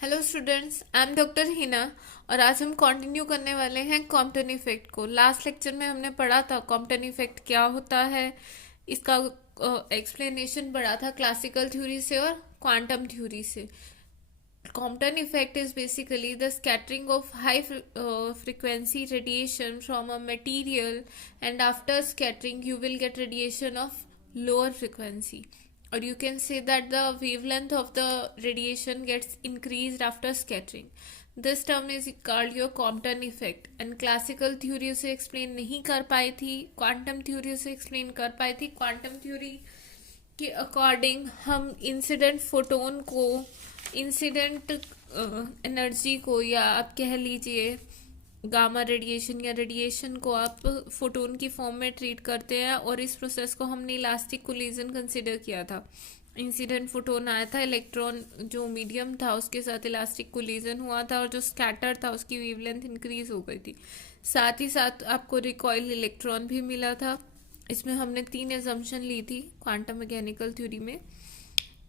Hello students, I am doctor Hina. और आज हम कंटिन्यू करने वाले हैं कॉम्पटन इफेक्ट को। लास्ट लेक्चर में हमने पढ़ा था कॉम्पटन इफेक्ट क्या होता है, इसका एक्सप्लेनेशन पढ़ा था क्लासिकल थ्योरी से और क्वांटम थ्योरी से। Compton effect is basically the scattering of high frequency radiation from a material, and after scattering you will get radiation of lower frequency, or you can say that the wavelength of the radiation gets increased after scattering. This term is called your Compton effect, and classical theory से explain नहीं कर पाई थी, quantum theory से explain कर पाई थी। quantum theory के according हम incident photon को, इंसिडेंट एनर्जी को, या आप कह लीजिए गामा रेडिएशन या रेडिएशन को आप फोटोन की फॉर्म में ट्रीट करते हैं, और इस प्रोसेस को हमने इलास्टिक कोलिजन कंसिडर किया था। इंसिडेंट फोटोन आया था, इलेक्ट्रॉन जो मीडियम था उसके साथ इलास्टिक कोलिजन हुआ था, और जो स्कैटर था उसकी वेवलेंथ इंक्रीज हो गई थी। साथ ही साथ आपको रिकॉइल इलेक्ट्रॉन भी मिला था। इसमें हमने 3 एजम्पशन ली थी क्वांटम मैकेनिकल थ्योरी में,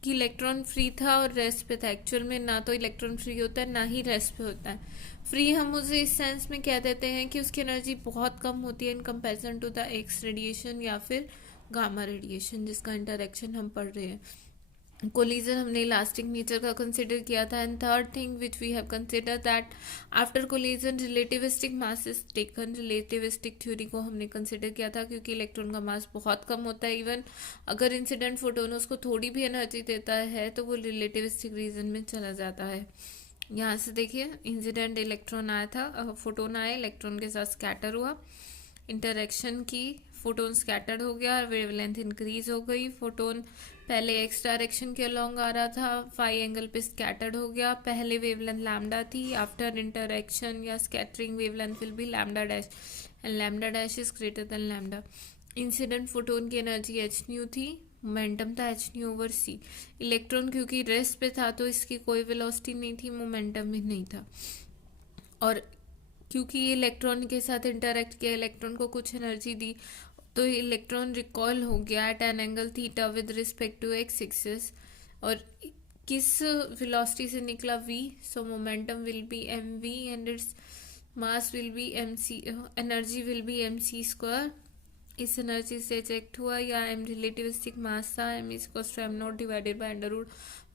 कि इलेक्ट्रॉन फ्री था और रेस्ट पे था। एक्चुअल में ना तो इलेक्ट्रॉन फ्री होता है ना ही रेस्ट पे होता है। फ्री हम उसे इस सेंस में कह देते हैं कि उसकी एनर्जी बहुत कम होती है in comparison to the X radiation या फिर गामा रेडिएशन, जिसका इंटरेक्शन हम पढ़ रहे हैं। कोलिजन हमने इलास्टिक नेचर का कंसिडर किया था। And third thing which we have consider that after collision relativistic mass is taken. Relativistic theory को हमने कंसिडर किया था क्योंकि इलेक्ट्रॉन का मास बहुत कम होता है। इवन अगर इंसिडेंट फोटोन उसको थोड़ी भी एनर्जी देता है तो वो रिलेटिविस्टिक रीजन में चला जाता है। यहाँ से देखिए, इंसिडेंट इलेक्ट्रॉन आया था, फोटोन आया, इलेक्ट्रॉन के साथ स्कैटर हुआ, इंटरेक्शन की, फोटोन स्कैटर्ड हो गया, वेवलेंथ इंक्रीज हो गई। फोटोन पहले एक्स डायरेक्शन के अलोंग आ रहा था, फाई एंगल पे स्कैटर्ड हो गया। पहले वेवलेंथ लैम्डा थी, आफ्टर इंटरेक्शन या scattering wavelength will be lambda dash, and lambda dash is greater than lambda. Incident photon की एनर्जी एच न्यू थी, मोमेंटम था एच न्यू ओवर सी। इलेक्ट्रॉन क्योंकि रेस्ट पे था तो इसकी कोई वेलोसिटी नहीं थी, मोमेंटम भी नहीं था। और क्योंकि ये इलेक्ट्रॉन के साथ इंटरेक्ट किया, इलेक्ट्रॉन को कुछ एनर्जी दी, तो इलेक्ट्रॉन रिकॉल हो गया at an angle theta with respect to X axis. और किस वेलोसिटी से निकला v, so momentum will be M V and its mass will be M C, energy will be M C square. इस energy से eject हुआ, या M relativistic mass था, M is equal to M not divided by under root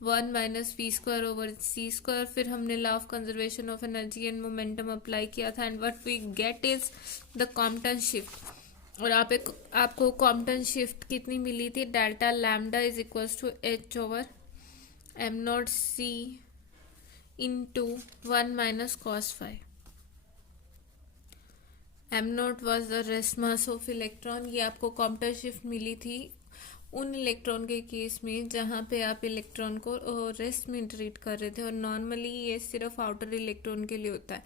1 minus V square over C square. फिर हमने law of conservation of energy and momentum apply किया था, and what we get is the Compton shift. और आपको Compton shift कितनी मिली थी? Delta lambda is equal to H over M not C into 1 minus cos phi. M not was the rest mass of electron. ये आपको Compton shift मिली थी उन electron के केस में जहाँ पे आप इलेक्ट्रॉन को रेस्ट में ट्रीट कर रहे थे, और नॉर्मली ये सिर्फ आउटर इलेक्ट्रॉन के लिए होता है।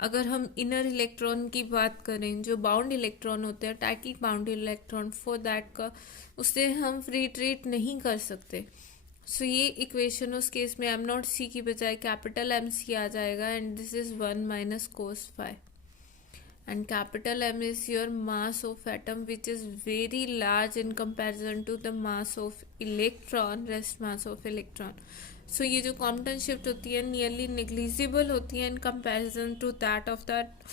अगर हम इनर इलेक्ट्रॉन की बात करें, जो बाउंड इलेक्ट्रॉन होते हैं, tightly bound electron, for that का उससे हम फ्री ट्रीट नहीं कर सकते। सो ये इक्वेशन उस केस में एम नॉट सी की बजाय कैपिटल एम सी आ जाएगा, and this is 1 minus cos five. And capital M is your mass of atom, which is very large in comparison to the mass of electron, rest mass of electron. So ये जो Compton shift होती है nearly negligible होती है in comparison to that of that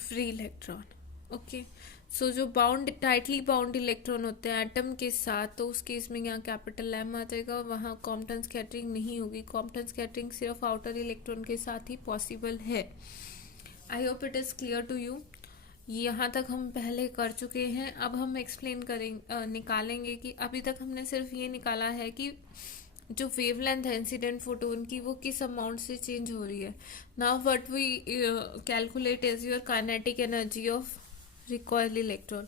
free electron. Okay. So जो tightly bound electron होते हैं atom के साथ, तो उस केस में यहाँ capital M आ जाएगा, और वहाँ Compton scattering नहीं होगी। Compton scattering सिर्फ outer electron के साथ ही possible है। I hope it is clear to you. यहाँ तक हम पहले कर चुके हैं। अब हम एक्सप्लेन करेंगे, निकालेंगे कि अभी तक हमने सिर्फ ये निकाला है कि जो वेवलेंथ है इंसिडेंट फोटोन की वो किस अमाउंट से चेंज हो रही है। Now what we calculate is your kinetic energy of recoil electron.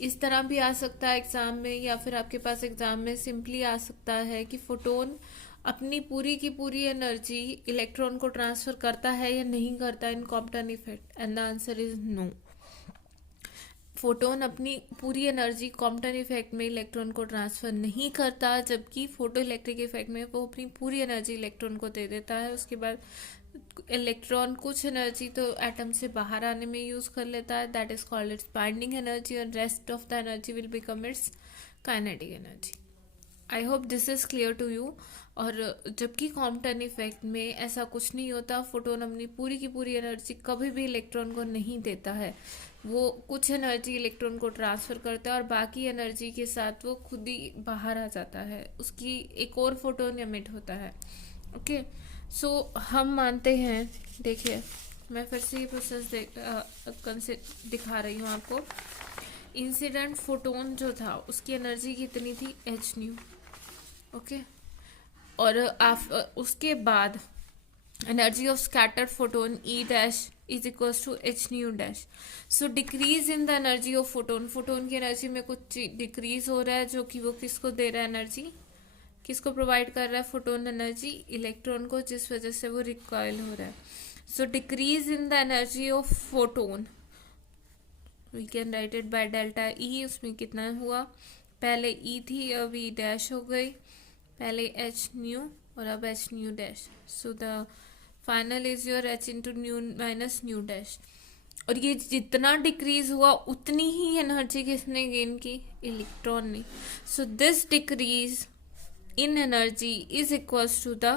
इस तरह भी आ सकता है एग्जाम में, या फिर आपके पास एग्जाम में सिंपली आ सकता है कि फोटोन अपनी पूरी की पूरी एनर्जी इलेक्ट्रॉन को ट्रांसफर करता है या नहीं करता in Compton effect, and the answer is no. Photon अपनी पूरी एनर्जी कॉम्पटन इफेक्ट में इलेक्ट्रॉन को ट्रांसफर नहीं करता, जबकि फोटो इलेक्ट्रिक इफेक्ट में वो अपनी पूरी एनर्जी इलेक्ट्रॉन को दे देता है। उसके बाद इलेक्ट्रॉन कुछ एनर्जी तो एटम से बाहर आने में यूज कर लेता है, that is called its binding energy, और rest of the energy will become its kinetic energy. I hope this is clear to you. और जबकि कॉम्पटन इफेक्ट में ऐसा कुछ नहीं होता। फोटोन अपनी पूरी की पूरी एनर्जी कभी भी इलेक्ट्रॉन को नहीं देता है। वो कुछ एनर्जी इलेक्ट्रॉन को ट्रांसफर करता है और बाकी एनर्जी के साथ वो खुद ही बाहर आ जाता है, उसकी एक और फोटोन एमिट होता है। ओके, सो हम मानते हैं, देखिए मैं फिर से ये प्रोसेस दिखा रही हूँ आपको। इंसिडेंट फोटोन जो था उसकी एनर्जी कितनी थी, एच न्यू। ओके, और उसके बाद energy of scattered photon E dash is equals to H nu dash. So decrease in the energy of photon, photon की एनर्जी में कुछ डिक्रीज हो रहा है, जो कि वो किसको दे रहा है एनर्जी, किसको प्रोवाइड कर रहा है फोटोन एनर्जी, इलेक्ट्रॉन को, जिस वजह से वो रिकॉइल हो रहा है। So decrease in the energy of photon, we can write it by delta E. उसमें कितना हुआ, पहले ई थी अब ई डैश हो गई, पहले एच न्यू और अब H nu dash. So the final is your H into nu minus nu dash. और ये जितना डिक्रीज हुआ उतनी ही एनर्जी किसने गेन की, इलेक्ट्रॉन ने। So this decrease in energy is equals to the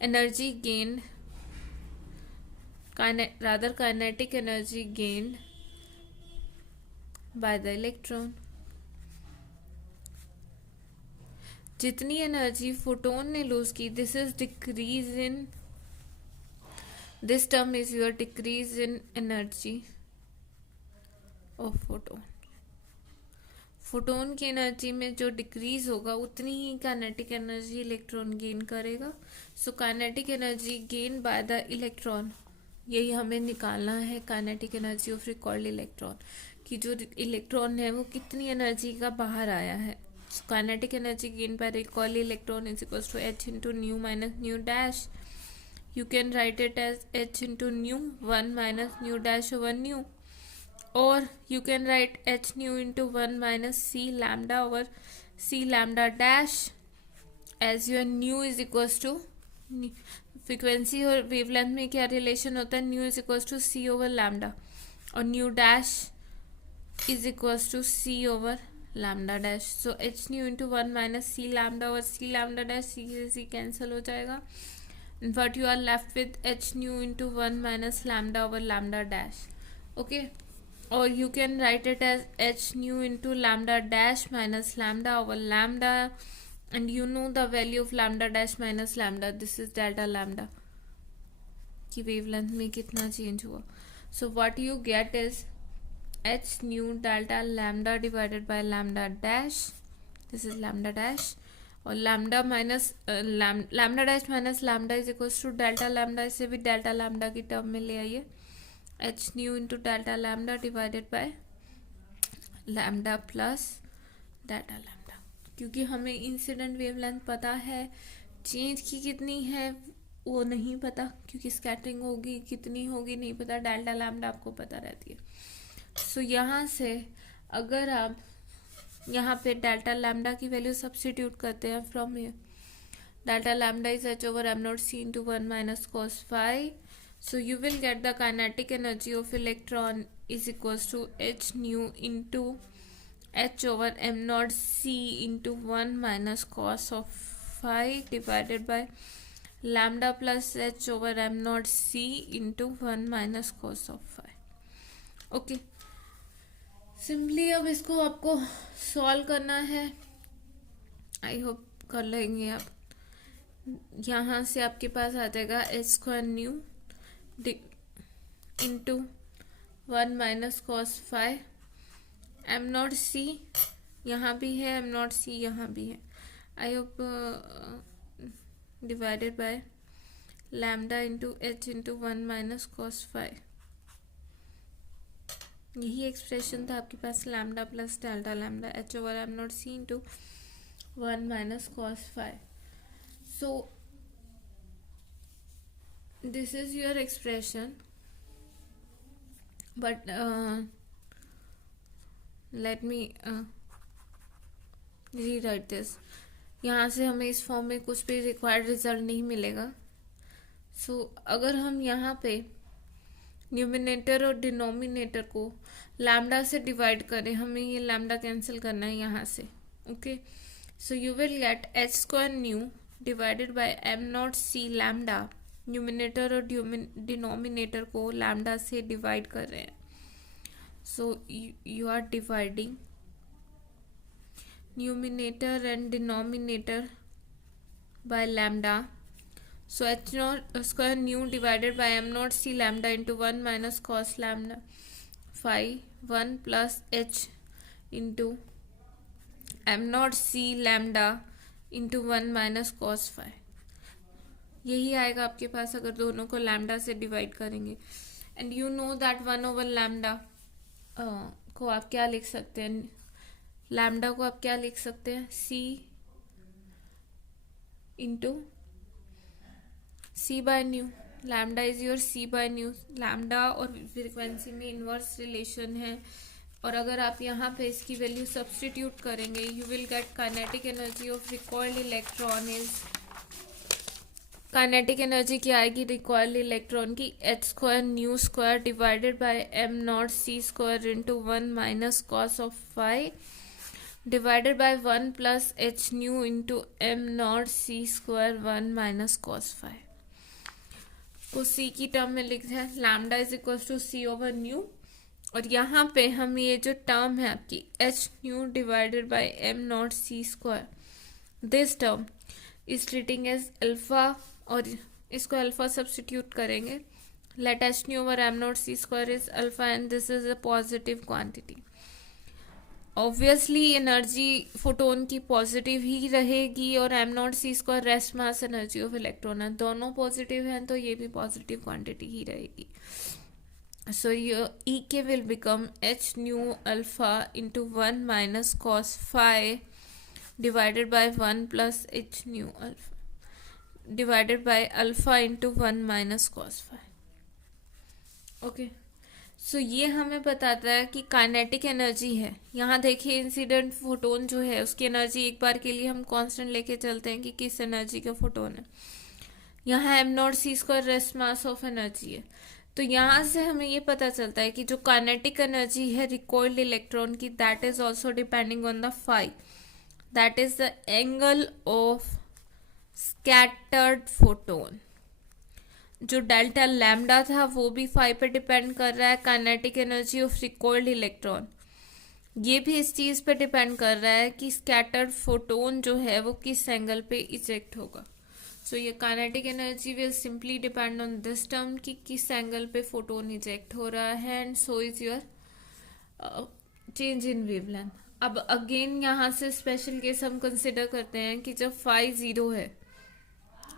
energy gained, rather kinetic energy gained by the electron। जितनी energy photon ने लूज की, this is decrease in, this term is your decrease in energy of photon. Photon की energy में जो decrease होगा उतनी ही kinetic energy electron gain करेगा। सो kinetic energy gain by the electron, यही हमें निकालना है, kinetic energy of recalled electron, कि जो इलेक्ट्रॉन है वो कितनी एनर्जी का बाहर आया है। So kinetic energy gain by recoiled electron is equals to H into nu minus nu dash. You can write it as H into nu 1 minus nu dash over nu, or you can write h nu into 1 minus c lambda over c lambda dash, as your nu is equals to frequency और wavelength में क्या relation होता है, nu is equals to C over lambda, और nu dash is equals to C over lambda dash. So H nu into 1 minus C lambda over C lambda dash, C से C cancel हो जाएगा, but you are left with H nu into 1 minus lambda over lambda dash. Okay, or you can write it as h nu into lambda dash minus lambda over lambda, and you know the value of lambda dash minus lambda, this is delta lambda की wavelength में कितना change हुआ। so what you get is h nu delta lambda divided by lambda dash, this is lambda dash, और lambda minus lambda dash minus lambda is equals to delta lambda, इसे भी delta lambda की term में ले आइए, h nu into delta lambda divided by lambda plus delta lambda। क्योंकि हमें incident wavelength पता है, चेंज की कितनी है वो नहीं पता, क्योंकि स्कैटरिंग होगी कितनी होगी नहीं पता, डेल्टा लैम्डा आपको पता रहती है। सो यहाँ से अगर आप यहाँ पे डेल्टा लैम्डा की वैल्यू सब्स्टिट्यूट करते हैं from here, delta lambda is H over M not C into 1 minus cos phi. So you will get the kinetic energy of electron is equals to h nu into h over m naught c into 1 minus cos of phi divided by lambda plus h over m naught c into 1 minus cos of phi। Okay, simply अब इसको आपको solve करना है, I hope कर लेंगे आप। यहाँ से आपके पास आ जाएगा H square nu into 1 minus cos phi, M not C यहाँ भी है, एम नॉट सी यहाँ भी है, I hope divided by lambda into H into 1 minus cos phi. यही एक्सप्रेशन था आपके पास, lambda plus delta lambda H over M not C into 1 minus cos phi. So this is your expression, but let me rewrite this। यहाँ से हमें इस form में कुछ भी रिक्वायर्ड रिजल्ट नहीं मिलेगा। सो अगर हम यहाँ पे न्यूमिनेटर और डिनोमिनेटर को लैम्डा से डिवाइड करें, हमें ये लैम्डा कैंसिल करना है यहाँ से। Okay, so you will get H square nu divided by M not C lambda, numerator और डिनोमिनेटर को लैम्डा से डिवाइड कर रहे हैं. So you are dividing numerator and denominator by lambda. So h naught square nu divided by m naught c lambda into 1 minus cos lambda phi 1 plus h into m naught c lambda into 1 minus cos phi. यही आएगा आपके पास अगर दोनों को lambda से divide करेंगे. And you know that 1/लैम्डा को आप क्या लिख सकते हैं, लैम्डा को आप क्या लिख सकते हैं, C into C by nu. Lambda is your C by nu. Lambda और फ्रीक्वेंसी में इनवर्स रिलेशन है. और अगर आप यहाँ पे इसकी वैल्यू सब्स्टिट्यूट करेंगे, you will get kinetic energy of recoiled electron is, kinetic energy क्या आएगी रिकॉइल्ड इलेक्ट्रॉन की, H square nu square divided by M not C square into 1 minus cos of phi divided by 1 plus H nu into M not C square 1 minus cos phi को C की term में लिखते हैं. Lambda is equal to C over nu. और यहाँ पे हम ये जो टर्म है आपकी H nu divided by M not C square, this term is treating as alpha, और इसको अल्फा सब्स्टिट्यूट करेंगे. Let H nu over M not C square is alpha and this is a positive quantity. Obviously energy photon की positive ही रहेगी और M not C square rest mass energy of electron है, दोनों positive हैं तो ये भी पॉजिटिव क्वांटिटी ही रहेगी. सो your E K will become H nu alpha into 1 minus cos phi divided by 1 plus H nu alpha divided by alpha into 1 minus cos phi. Okay, so ये हमें बताता है कि काइनेटिक एनर्जी है. यहाँ देखिए incident photon जो है उसकी एनर्जी एक बार के लिए हम कांस्टेंट लेके चलते हैं कि किस एनर्जी का फोटोन है. यहाँ M not C square rest mass of energy है. तो यहाँ से हमें ये पता चलता है कि जो काइनेटिक एनर्जी है रिकॉइल्ड इलेक्ट्रॉन की, that is also depending on the phi, that is the angle of scattered photon. जो डेल्टा लैम्डा था वो भी फाई पे डिपेंड कर रहा है. Kinetic energy of recoiled electron ये भी इस चीज पे डिपेंड कर रहा है कि स्कैटर्ड फोटोन जो है वो किस एंगल पे इजेक्ट होगा. सो ये kinetic energy will simply depend on this term कि किस एंगल पे फोटोन इजेक्ट हो रहा है, and so is your change in wavelength. अब अगेन यहाँ से स्पेशल केस हम कंसिडर करते हैं कि जब फाई 0 है,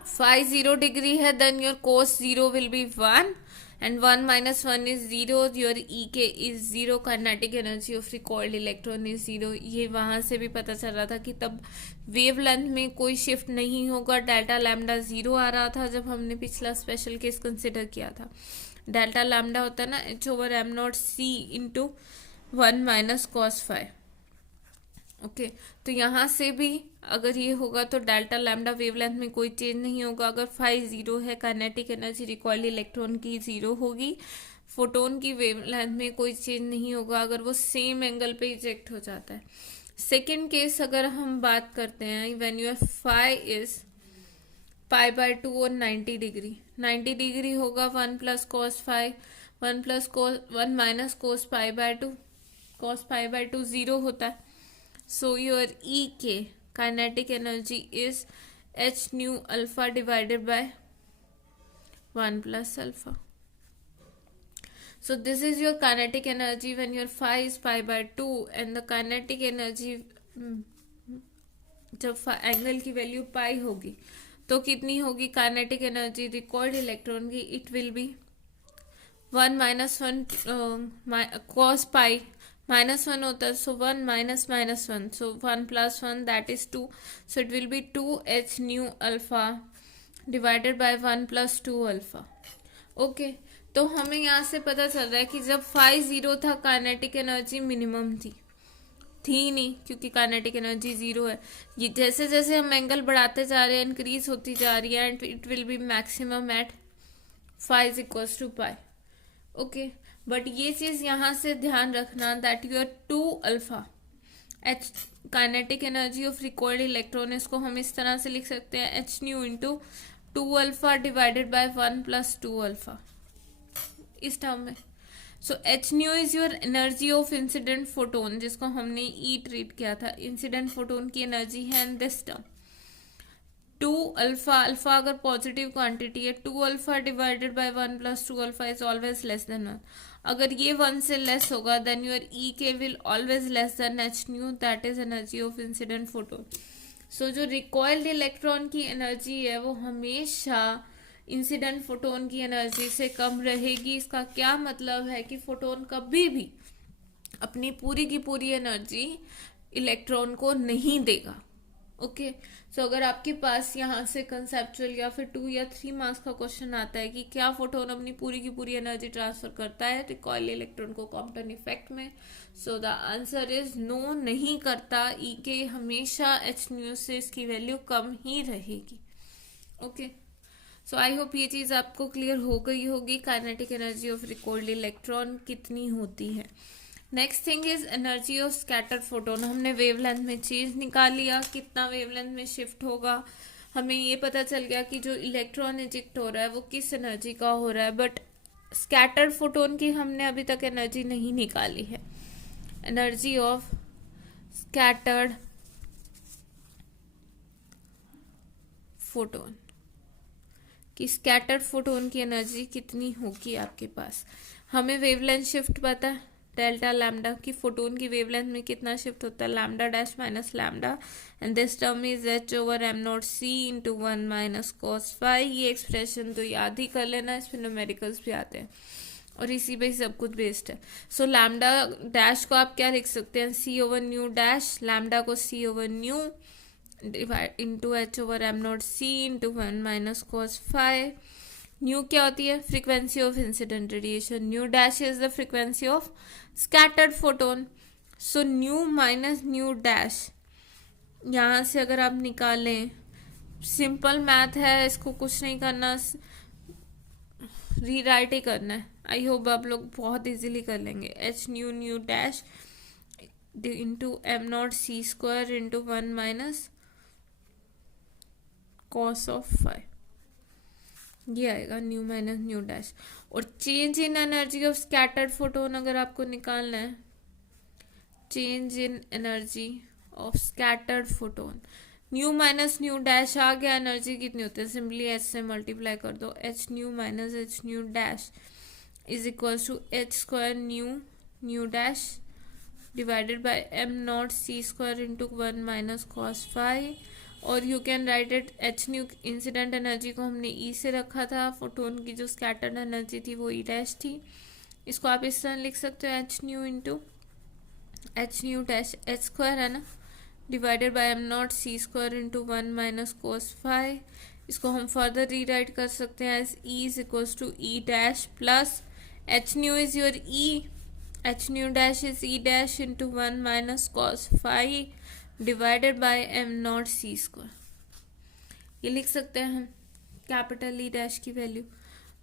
फाई 0 डिग्री है, then your cos 0 will be 1 and 1 minus 1 is 0, your EK is 0, kinetic energy of recoiled electron is 0. ये वहां से भी पता चल रहा था कि तब वेवलेंथ में कोई शिफ्ट नहीं होगा. डेल्टा लैम्डा 0 आ रहा था जब हमने पिछला स्पेशल केस कंसिडर किया था. डेल्टा लैम्डा होता है ना H over M not C into 1 minus cos phi. Okay, तो यहाँ से भी अगर ये होगा तो डेल्टा लैम्डा वेवलेंथ में कोई चेंज नहीं होगा. अगर फाई 0 है, काइनेटिक एनर्जी रिकॉइल्ड इलेक्ट्रॉन की 0 होगी. फोटोन की वेवलेंथ में कोई चेंज नहीं होगा अगर वो सेम एंगल पे इजेक्ट हो जाता है. सेकेंड केस अगर हम बात करते हैं, when your phi is pi by 2 और 90 डिग्री, 90 डिग्री होगा 1 plus cos phi, 1 minus cos pi by 2, cos pi by 2 0 होता है. So your EK kinetic energy is h nu alpha divided by 1 plus alpha. So this is your kinetic energy when your phi is pi by 2 and the kinetic energy जब angle की value pi होगी तो कितनी होगी kinetic energy रिकॉइल्ड electron की, it will be 1 minus 1 cos pi -1 होता है, सो 1 minus -1, so 1 plus 1 that is 2, so it will B 2h new alpha divided by 1 plus 2 alpha. Okay, तो हमें यहाँ से पता चल रहा है कि जब फाई 0 था काइनेटिक एनर्जी मिनिमम थी नहीं, क्योंकि काइनेटिक एनर्जी 0 है. ये जैसे जैसे हम एंगल बढ़ाते जा रहे हैं इंक्रीज होती जा रही है, and it will be maximum at phi is equals to pi. Okay, but ये चीज यहाँ से ध्यान रखना that your 2 alpha H kinetic energy of recoiled electron, इसको हम इस तरह से लिख सकते हैं H nu into 2 alpha divided by 1 + 2 alpha, इस टर्म में। So H nu is your energy of incident photon, जिसको हमने ई ट्रीट किया था, इंसिडेंट फोटोन की एनर्जी है in this term 2 alpha. Alpha अगर पॉजिटिव क्वांटिटी है, 2 alpha divided by 1 + 2 alpha is always less then 1। अगर ये 1 से लेस होगा then your E K will always less than H nu, that is energy of incident photon. So जो recoiled electron की energy है वो हमेशा इंसिडेंट फोटोन की एनर्जी से कम रहेगी। इसका क्या मतलब है कि फोटोन कभी भी अपनी पूरी की पूरी एनर्जी इलेक्ट्रॉन को नहीं देगा। ओके, सो अगर आपके पास यहाँ से कंसेप्चुअल या फिर 2 या 3 मार्क्स का क्वेश्चन आता है कि क्या फोटोन अपनी पूरी की पूरी एनर्जी ट्रांसफर करता है रिकॉइल इलेक्ट्रॉन को कॉम्पटन इफेक्ट में, so the answer is no, नहीं करता। ई के हमेशा एच न्यू से इसकी वैल्यू कम ही रहेगी। ओके, सो आई होप ये चीज़ आपको क्लियर हो गई होगी, kinetic energy of recoiled electron कितनी होती है। Next thing is energy of scattered photon. हमने वेवलेंथ में चेंज निकाल लिया, कितना वेवलेंथ में शिफ्ट होगा, हमें ये पता चल गया कि जो इलेक्ट्रॉन इजेक्ट हो रहा है वो किस एनर्जी का हो रहा है, बट स्कैटर्ड फोटोन की हमने अभी तक एनर्जी नहीं निकाली है। एनर्जी ऑफ स्कैटर्ड फोटोन कि स्कैटर्ड फोटोन की एनर्जी कितनी होगी आपके पास। हमें वेवलेंथ शिफ्ट पता है, डेल्टा लैम्डा की फोटोन की वेवलेंथ में कितना शिफ्ट होता है, lambda dash minus lambda, and this term is H over M not C into 1 - cos phi. ये एक्सप्रेशन तो याद ही कर लेना, इसमें न्यूमेरिकल्स भी आते हैं और इसी पे सब कुछ बेस्ड है। सो लैम्डा डैश को आप क्या लिख सकते हैं, C over nu dash, lambda को C over nu divide into H over M not C into 1 - cos phi. Nu क्या होती है, frequency of incident radiation, nu dash is the frequency of scattered photon. So nu minus nu dash यहाँ से अगर आप निकालें, simple math है, इसको कुछ नहीं करना, रीराइट ही करना है। आई होप आप लोग बहुत इजीली कर लेंगे। H nu nu dash into M not C square into 1 - cos of five, ये आएगा न्यू माइनस न्यू डैश। और change in energy of scattered photon अगर आपको निकालना है, change in energy of scattered photon, nu minus nu dash आ गया, energy कितनी होती है, सिंपली एच से मल्टीप्लाई कर दो, H nu minus H nu dash is equal to H square nu nu dash divided by M not C square into 1 - cos phi. और you can write it, H nu incident energy को हमने ई से रखा था, photon की जो scattered energy थी वो ई डैश थी, इसको आप इस तरह लिख सकते हो, H nu into H nu dash H square है ना, divided by M not C square into 1 - cos phi. इसको हम फर्दर रीराइट कर सकते हैं as E is equals to E dash plus H nu is your E, H nu dash is E dash into 1 - cos phi divided by M not C square. ये लिख सकते हैं हम कैपिटल ई डैश की value.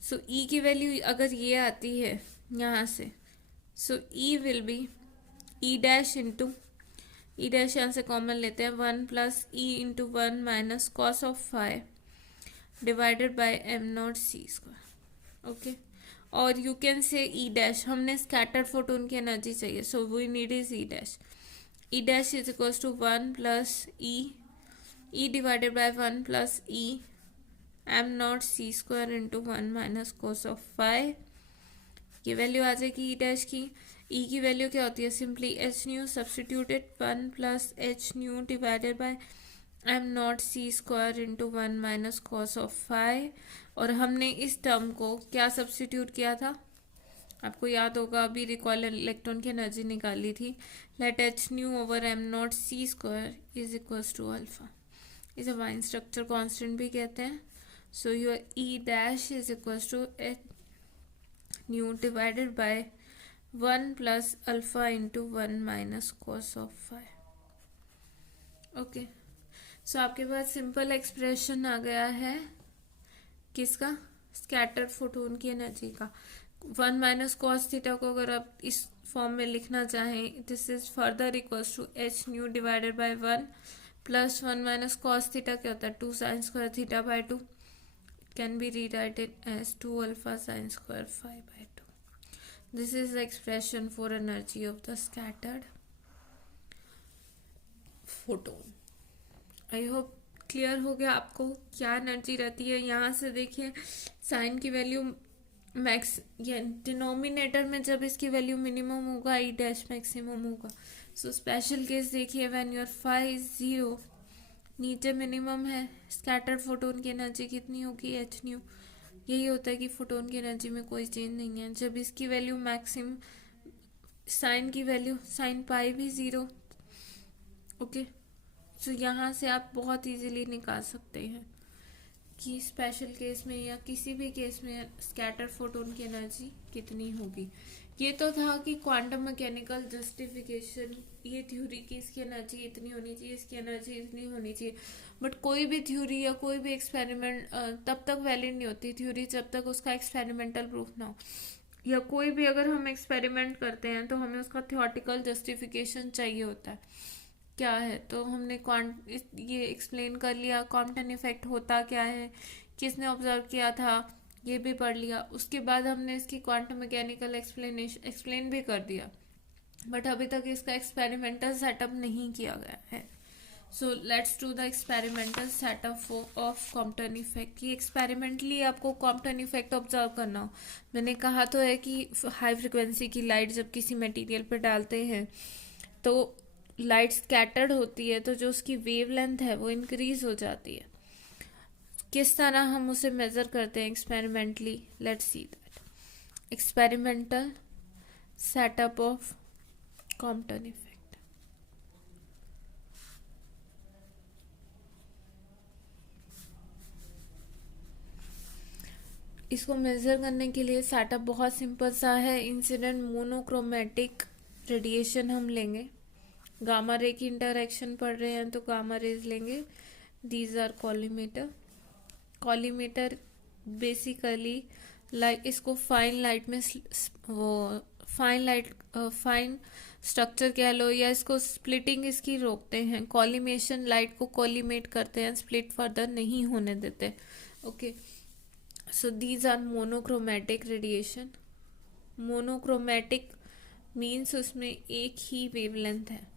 So E की value अगर ये आती है यहाँ से, so E will be E dash into, E dash यहाँ से कॉमन लेते हैं, 1 + E into 1 - cos of five divided by M not C square. Okay, और you can say E dash, हमने स्कैटर्ड फोटोन की एनर्जी चाहिए, so we need is E dash, E dash is equals to 1 + E divided by 1 + E M not C square into 1 - cos of five. ये value आ जाएगी E dash की। ई की value क्या होती है, simply H nu substituted 1 + H nu divided by M not C square into 1 - cos of phi. और हमने इस टर्म को क्या सब्सटीट्यूट किया था, आपको याद होगा, अभी रिकॉइल इलेक्ट्रॉन की एनर्जी निकाली थी, let H nu over M not C square is equals to alpha, इसे वाइन स्ट्रक्चर कांस्टेंट भी कहते हैं। So your E dash is equals to H nu divided by 1 + alpha into 1 - cos of five. Okay, so आपके पास simple expression आ गया है किसका, scattered photon की एनर्जी का। 1 - cos थीटा को अगर आप इस फॉर्म में लिखना चाहें, this is further equals to H nu divided by 1 plus 1 - cos theta क्या होता है 2 sin² थीटा/2 can be rewrited as 2 α sin²φ/2. This is the expression for energy of the scattered photon. I hope clear हो गया आपको क्या energy रहती है. यहाँ से देखिए साइन की वैल्यू मैक्स या डिनोमिनेटर में जब इसकी वैल्यू मिनिमम होगा ई डैश मैक्सिमम होगा. सो स्पेशल केस देखिए व्हेन योर फाई इज 0, नीचे मिनिमम है, स्कैटर्ड फोटोन की एनर्जी कितनी होगी एच न्यू. यही होता है कि फोटोन की एनर्जी में कोई चेंज नहीं है. जब इसकी वैल्यू मैक्सिमम, साइन की वैल्यू साइन पाई भी 0. ओके, सो यहाँ से आप बहुत इजीली निकाल सकते हैं कि स्पेशल केस में या किसी भी केस में स्कैटर फोटोन की एनर्जी कितनी होगी. ये तो था कि क्वांटम मैकेनिकल जस्टिफिकेशन, ये थ्योरी की इसकी एनर्जी इतनी होनी चाहिए, इसकी एनर्जी इतनी होनी चाहिए. बट कोई भी थ्योरी या कोई भी एक्सपेरिमेंट तब तक वैलिड नहीं होती थ्योरी जब तक उसका एक्सपेरिमेंटल प्रूफ ना हो. या कोई भी अगर हम एक्सपेरिमेंट करते हैं तो हमें उसका थ्योरेटिकल जस्टिफिकेशन चाहिए होता है क्या है. तो हमने ये एक्सप्लेन कर लिया क्वांटम इफेक्ट होता क्या है, किसने ऑब्जर्व किया था, ये भी पढ़ लिया. उसके बाद हमने इसकी क्वांटम मैकेनिकल एक्सप्लेन भी कर दिया. बट अभी तक इसका एक्सपेरिमेंटल सेटअप नहीं किया गया है. So let's do the experimental setup of Compton effect. कि एक्सपेरिमेंटली आपको कॉम्पटन इफेक्ट ऑब्जर्व करना हो. मैंने कहा तो है कि हाई फ्रिक्वेंसी की लाइट जब किसी मटेरियल पर डालते हैं तो लाइट स्कैटर्ड होती है, तो जो उसकी वेवलेंथ है वो इंक्रीज हो जाती है. किस तरह हम उसे मेजर करते हैं experimentally, let's see that. Experimental setup of Compton effect. इसको मेजर करने के लिए सेटअप बहुत सिंपल सा है. इंसिडेंट मोनोक्रोमेटिक रेडिएशन हम लेंगे. गामा रे की इंटरेक्शन पढ़ रहे हैं तो गामा रेज लेंगे. These are collimator. Collimator basically light, इसको फाइन लाइट में वो फाइन स्ट्रक्चर कह लो, या इसको स्प्लिटिंग इसकी रोकते हैं. कॉलीमेशन लाइट को कॉलीमेट करते हैं, स्प्लिट फर्दर नहीं होने देते. Okay, so these are monochromatic radiation. Monochromatic means उसमें एक ही वेवलेंथ है.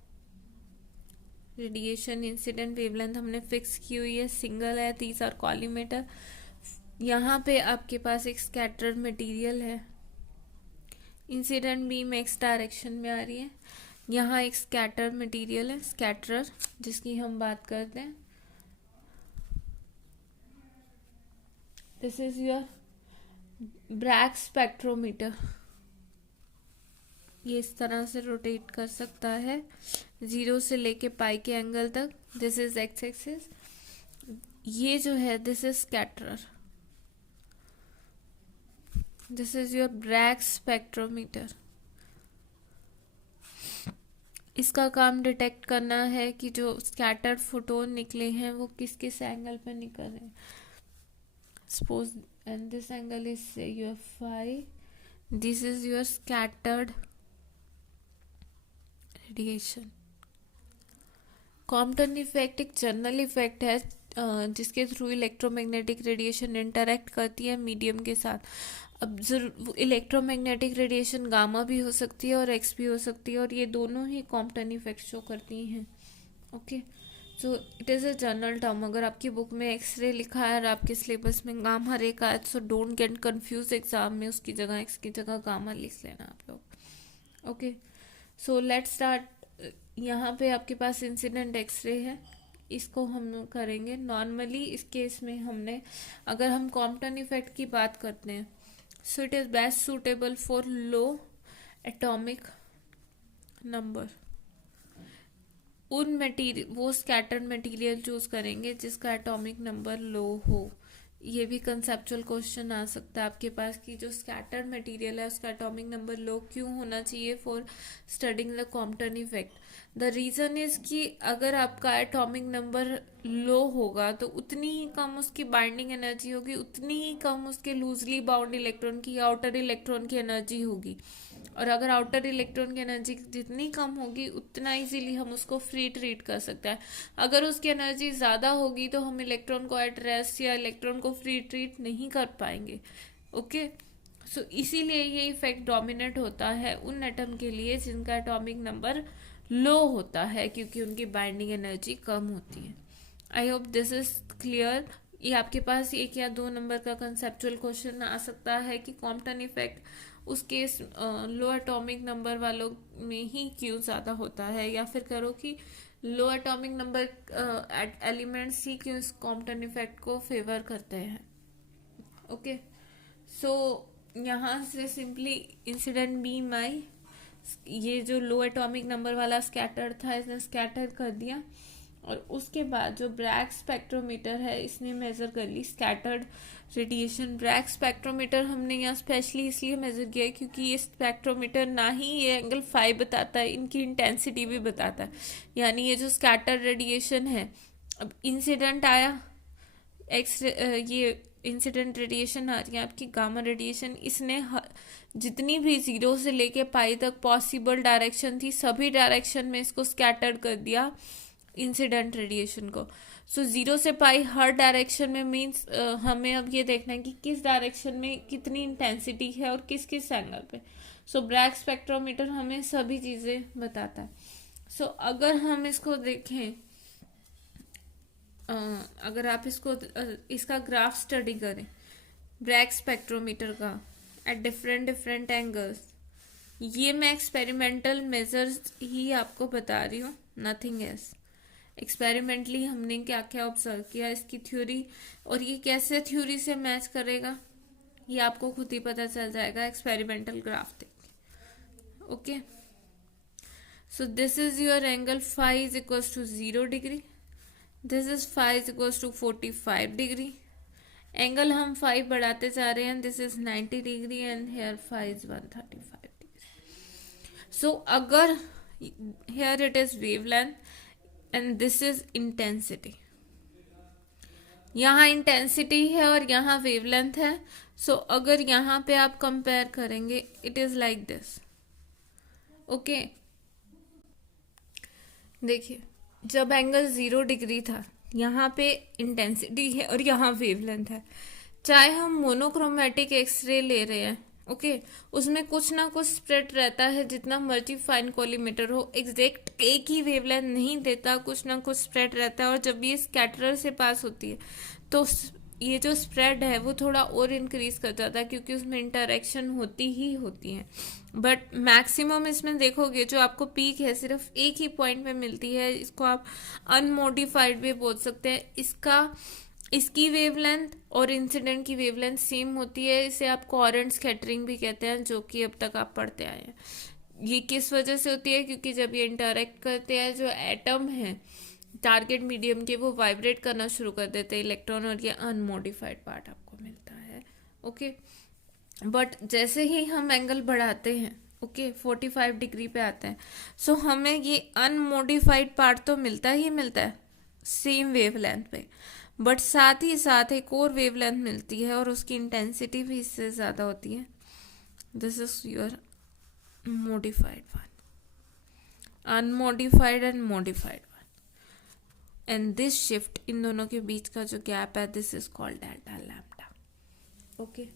रेडिएशन इंसिडेंट वेवलेंथ हमने फिक्स की हुई है, सिंगल है. These are collimator. यहाँ पे आपके पास एक स्कैटर्ड मटेरियल है. इंसिडेंट बीम एक्स डायरेक्शन में आ रही है. यहाँ एक स्कैटर्ड मटेरियल है, स्कैटरर, जिसकी हम बात करते हैं. This is your Bragg spectrometer. ये इस तरह से रोटेट कर सकता है 0 से लेके पाई के एंगल तक. This is X axis. ये जो है this is scatterer. This is your Bragg spectrometer. इसका काम डिटेक्ट करना है कि जो स्कैटर्ड फोटोन निकले हैं वो किस किस एंगल पे निकल रहे हैं. Suppose and this angle is your phi. This is your scattered radiation. Compton effect एक जनरल इफेक्ट है जिसके थ्रू इलेक्ट्रोमैग्नेटिक रेडिएशन इंटरेक्ट करती है मीडियम के साथ. अब इलेक्ट्रोमैग्नेटिक रेडिएशन गामा भी हो सकती है और एक्स भी हो सकती है, और ये दोनों ही कॉम्पटन इफेक्ट शो करती हैं. Okay, so it is a general term. अगर आपकी बुक में एक्सरे लिखा है और आपके सिलेबस में गामा रे का है, so don't get confuse exam में. उसकी जगह एक्स की जगह गामा लिख लेना आप लोग. Okay, so let's start. यहाँ पे आपके पास इंसिडेंट एक्सरे है, इसको हम करेंगे. नॉर्मली इस केस में हमने, अगर हम कॉम्पटन इफेक्ट की बात करते हैं, so it is best suitable for low atomic number. उन मटीरियल, वो स्कैटर्ड मटेरियल चूज करेंगे जिसका एटॉमिक नंबर लो हो. ये भी कंसेप्चुअल क्वेश्चन आ सकता है आपके पास कि जो स्कैटर्ड मटेरियल है उसका एटॉमिक नंबर लो क्यों होना चाहिए for studying the Compton effect. The reason is कि अगर आपका एटॉमिक नंबर लो होगा तो उतनी ही कम उसकी बाइंडिंग एनर्जी होगी, उतनी ही कम उसके लूजली बाउंड इलेक्ट्रॉन की, आउटर इलेक्ट्रॉन की एनर्जी होगी। और अगर आउटर इलेक्ट्रॉन की एनर्जी जितनी कम होगी उतना इजीली हम उसको फ्री ट्रीट कर सकते हैं। अगर उसकी एनर्जी ज़्यादा होगी तो हम इलेक्ट्रॉन को एट रेस्ट या इलेक्ट्रॉन को फ्री ट्रीट नहीं कर पाएंगे। ओके, सो इसीलिए ये इफेक्ट डोमिनेट होता है उन एटम के लिए जिनका एटॉमिक नंबर लो होता है, क्योंकि उनकी बाइंडिंग एनर्जी कम होती है। I hope this is clear. ये आपके पास 1 या 2 नंबर का कंसेप्चुअल क्वेश्चन आ सकता है कि कॉम्पटन इफेक्ट उस केस लो एटॉमिक नंबर वालों में ही क्यों ज़्यादा होता है, या फिर करो कि लो एटॉमिक नंबर एलिमेंट्स ही क्यों इस कॉम्पटन इफेक्ट को फेवर करते हैं। ओके, सो यहाँ से सिंपली इंसिडेंट बीम आई, ये जो लो एटॉमिक नंबर वाला स्कैटर था इसने स्कैटर कर दिया, और उसके बाद जो ब्रैग स्पेक्ट्रोमीटर है इसने मेजर कर ली स्कैटर्ड रेडिएशन। ब्रैग स्पेक्ट्रोमीटर हमने यहाँ स्पेशली इसलिए मेजर किया है क्योंकि ये स्पेक्ट्रोमीटर ना ही ये एंगल फाई बताता है, इनकी इंटेंसिटी भी बताता है। यानी ये जो स्कैटर्ड रेडिएशन है, अब इंसिडेंट आया एक्स ये इंसिडेंट रेडिएशन आ रही है आपकी गामा रेडिएशन, इसने जितनी भी 0 से लेके पाई तक पॉसिबल डायरेक्शन थी सभी डायरेक्शन में इसको स्कैटर्ड कर दिया इंसिडेंट रेडिएशन को। सो 0 से पाई हर डायरेक्शन में मीन्स हमें अब ये देखना है कि किस डायरेक्शन में कितनी इंटेंसिटी है और किस किस एंगल पे। सो ब्रैग स्पेक्ट्रोमीटर हमें सभी चीज़ें बताता है। सो अगर हम इसको देखें, अगर आप इसको इसका ग्राफ स्टडी करें ब्रैग स्पेक्ट्रोमीटर का एट डिफरेंट डिफरेंट एंगल्स, ये मैं एक्सपेरिमेंटल मेजर्स ही आपको बता रही हूँ, नथिंग एल्स। एक्सपेरिमेंटली हमने क्या क्या ऑब्जर्व किया, इसकी थ्योरी और ये कैसे थ्योरी से मैच करेगा ये आपको खुद ही पता चल जाएगा एक्सपेरिमेंटल ग्राफ देख के। Okay, so this is your angle phi is equals to 0 degree, this is phi is equals to 45 degree. Angle हम 5 बढ़ाते जा रहे हैं, दिस इज 90 degree and here phi is 135 degree. So अगर here it is wavelength and this is intensity, यहाँ intensity है और यहाँ वेवलेंथ है। सो अगर यहाँ पे आप कंपेयर करेंगे it is like this. Okay, देखिए जब एंगल 0 डिग्री था यहाँ पे इंटेंसिटी है और यहाँ वेवलेंथ है। चाहे हम मोनोक्रोमेटिक एक्सरे ले रहे हैं, ओके, उसमें कुछ ना कुछ स्प्रेड रहता है, जितना मर्जी फाइन कॉलीमीटर हो एग्जैक्ट एक ही वेवलेंथ नहीं देता, कुछ ना कुछ स्प्रेड रहता है। और जब ये स्कैटरर से पास होती है तो ये जो स्प्रेड है वो थोड़ा और इंक्रीज कर जाता है क्योंकि उसमें इंटरेक्शन होती ही होती है। बट मैक्सिमम इसमें देखोगे जो आपको पीक है सिर्फ एक ही पॉइंट में मिलती है, इसको आप अनमोडिफाइड भी बोल सकते हैं। इसकी वेवलेंथ और इंसिडेंट की वेवलेंथ सेम होती है, इसे आप कोहेरेंट स्कैटरिंग भी कहते हैं, जो कि अब तक आप पढ़ते आए हैं। ये किस वजह से होती है, क्योंकि जब ये इंटरेक्ट करते हैं जो एटम है टारगेट मीडियम के, वो वाइब्रेट करना शुरू कर देते हैं इलेक्ट्रॉन, और ये अनमोडिफाइड पार्ट आपको मिलता है। ओके, बट जैसे ही हम एंगल बढ़ाते हैं, ओके, 45 डिग्री पे आते हैं, सो हमें ये अनमोडिफाइड पार्ट तो मिलता ही मिलता है सेम वेवलेंथ पे, बट साथ ही साथ एक और वेवलेंथ मिलती है और उसकी इंटेंसिटी भी इससे ज़्यादा होती है। This is your modified one, unmodified and modified one, and this shift in दोनों के बीच का जो गैप है this is called delta lambda. Okay,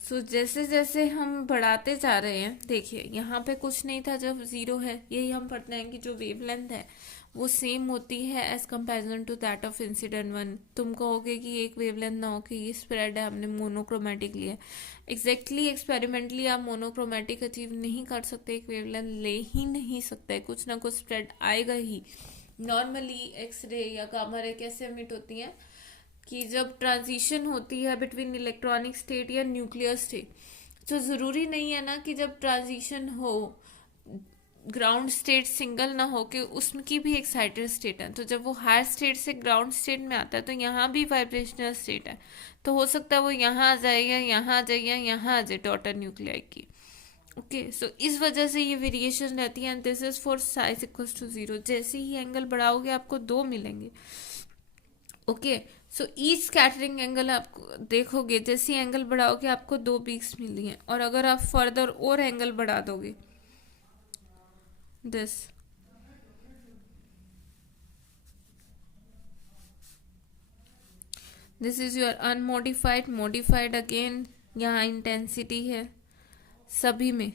so जैसे जैसे हम बढ़ाते जा रहे हैं, देखिए यहाँ पे कुछ नहीं था जब 0 है, यही हम पढ़ते हैं कि जो वेवलेंथ है वो सेम होती है as comparison to that of incident one. तुम कहोगे कि एक वेवलेंथ ना हो कि ये स्प्रेड है, हमने मोनोक्रोमेटिक लिया। एग्जैक्टली एक्सपेरिमेंटली आप मोनोक्रोमेटिक अचीव नहीं कर सकते, एक वेवलेंथ ले ही नहीं सकते, कुछ ना कुछ स्प्रेड आएगा ही। नॉर्मली एक्सरे या गामा रे कैसे एमिट होती हैं कि जब ट्रांजिशन होती है बिटवीन इलेक्ट्रॉनिक स्टेट या न्यूक्लियर स्टेट, तो ज़रूरी नहीं है ना कि जब ट्रांजिशन हो ग्राउंड स्टेट सिंगल ना होके उसकी भी एक्साइटेड स्टेट है, तो जब वो हायर स्टेट से ग्राउंड स्टेट में आता है तो यहाँ भी वाइब्रेशनल स्टेट है, तो हो सकता है वो यहाँ आ जाए या यहाँ आ जाए या यहाँ आ जाए डॉटर न्यूक्लियाई की। ओके, सो इस वजह से ये वेरिएशन रहती है, and this is for size equals to zero. जैसे ही एंगल बढ़ाओगे आपको दो मिलेंगे। Okay, so each scattering angle आपको देखोगे, जैसे एंगल बढ़ाओगे आपको दो पीक्स मिली हैं, और अगर आप फर्दर और एंगल बढ़ा दोगे this, this is your unmodified. Modified again यहाँ इंटेंसिटी है सभी में,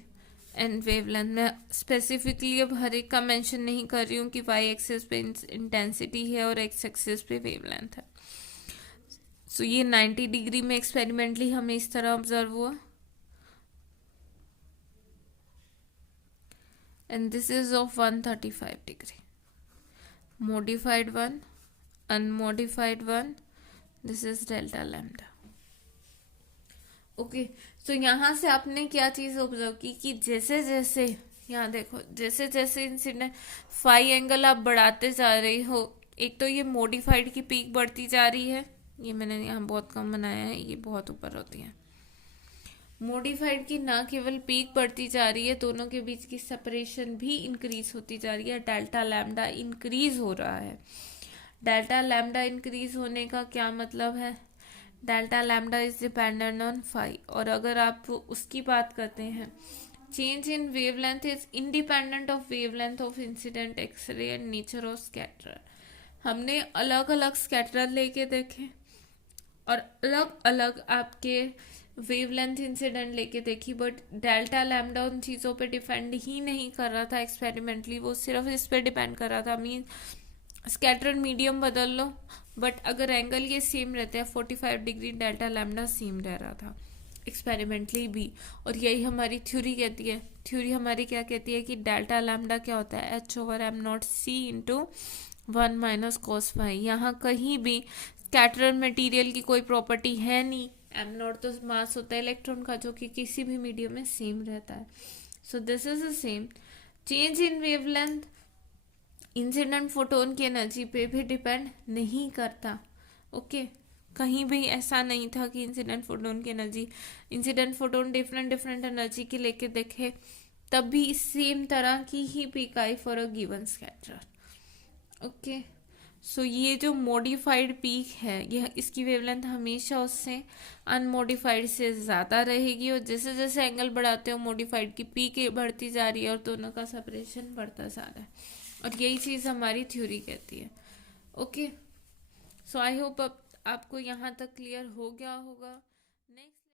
एंड वेवलेंथ में स्पेसिफिकली अब हर एक का मेंशन नहीं कर रही हूँ कि वाई एक्सिस पे इंटेंसिटी है और एक्स एक्सिस पे वेवलेंथ है। सो ये 90 डिग्री में एक्सपेरिमेंटली हमें इस तरह ऑब्जर्व हुआ, and this is of 135 degree. modified one, unmodified one, this is delta lambda। Okay, तो यहाँ से आपने क्या चीज ऑब्जर्व की कि जैसे जैसे यहाँ देखो, जैसे जैसे इंसिडेंट फाई एंगल आप बढ़ाते जा रहे हो, एक तो ये मॉडिफाइड की पीक बढ़ती जा रही है, ये मैंने यहाँ बहुत कम बनाया है, ये बहुत ऊपर होती है। मॉडिफाइड की ना केवल पीक बढ़ती जा रही है, दोनों के बीच की सेपरेशन भी इंक्रीज होती जा रही है, डेल्टा लैम्डा इंक्रीज हो रहा है। डेल्टा लैम्डा इंक्रीज होने का क्या मतलब है? Delta lambda is dependent on phi, और अगर आप उसकी बात करते हैं, change in wavelength is independent of wavelength of incident X ray and nature of scatterer. हमने अलग अलग स्कैटरर लेके देखे और अलग अलग आपके वेवलेंथ इंसिडेंट लेके देखी, बट डेल्टा लैम्डा उन चीज़ों पे डिपेंड ही नहीं कर रहा था एक्सपेरिमेंटली, वो सिर्फ इस पे डिपेंड कर रहा था। मीन स्कैटर्ड मीडियम बदल लो, बट अगर एंगल ये सेम रहते हैं 45 डिग्री, डेल्टा लैम्डा सेम रह रहा था एक्सपेरिमेंटली भी। और यही हमारी थ्योरी कहती है। थ्योरी हमारी क्या कहती है कि डेल्टा लैम्डा क्या होता है? H/m0c into 1 minus cos phi. यहाँ कहीं भी स्कैटर्ड मटेरियल की कोई प्रॉपर्टी है नहीं। m0 तो मास होता है इलेक्ट्रॉन का, जो कि किसी भी मीडियम में सेम रहता है। सो this is the same. Change in wavelength incident photon की एनर्जी पे भी डिपेंड नहीं करता। ओके, कहीं भी ऐसा नहीं था कि इंसिडेंट फोटोन की energy, incident photon different different energy की लेके देखे तब भी सेम तरह की ही पीक आई for a given scatter. Okay, so ये जो मॉडिफाइड पीक है, यह इसकी वेवलेंथ हमेशा उससे अनमॉडिफाइड से ज़्यादा रहेगी, और जैसे जैसे एंगल बढ़ाते हो मॉडिफाइड की पीक बढ़ती जा रही है और दोनों का सेपरेशन बढ़ता जा रहा है, और यही चीज़ हमारी थ्योरी कहती है। ओके, सो आई होप आपको यहाँ तक क्लियर हो गया होगा।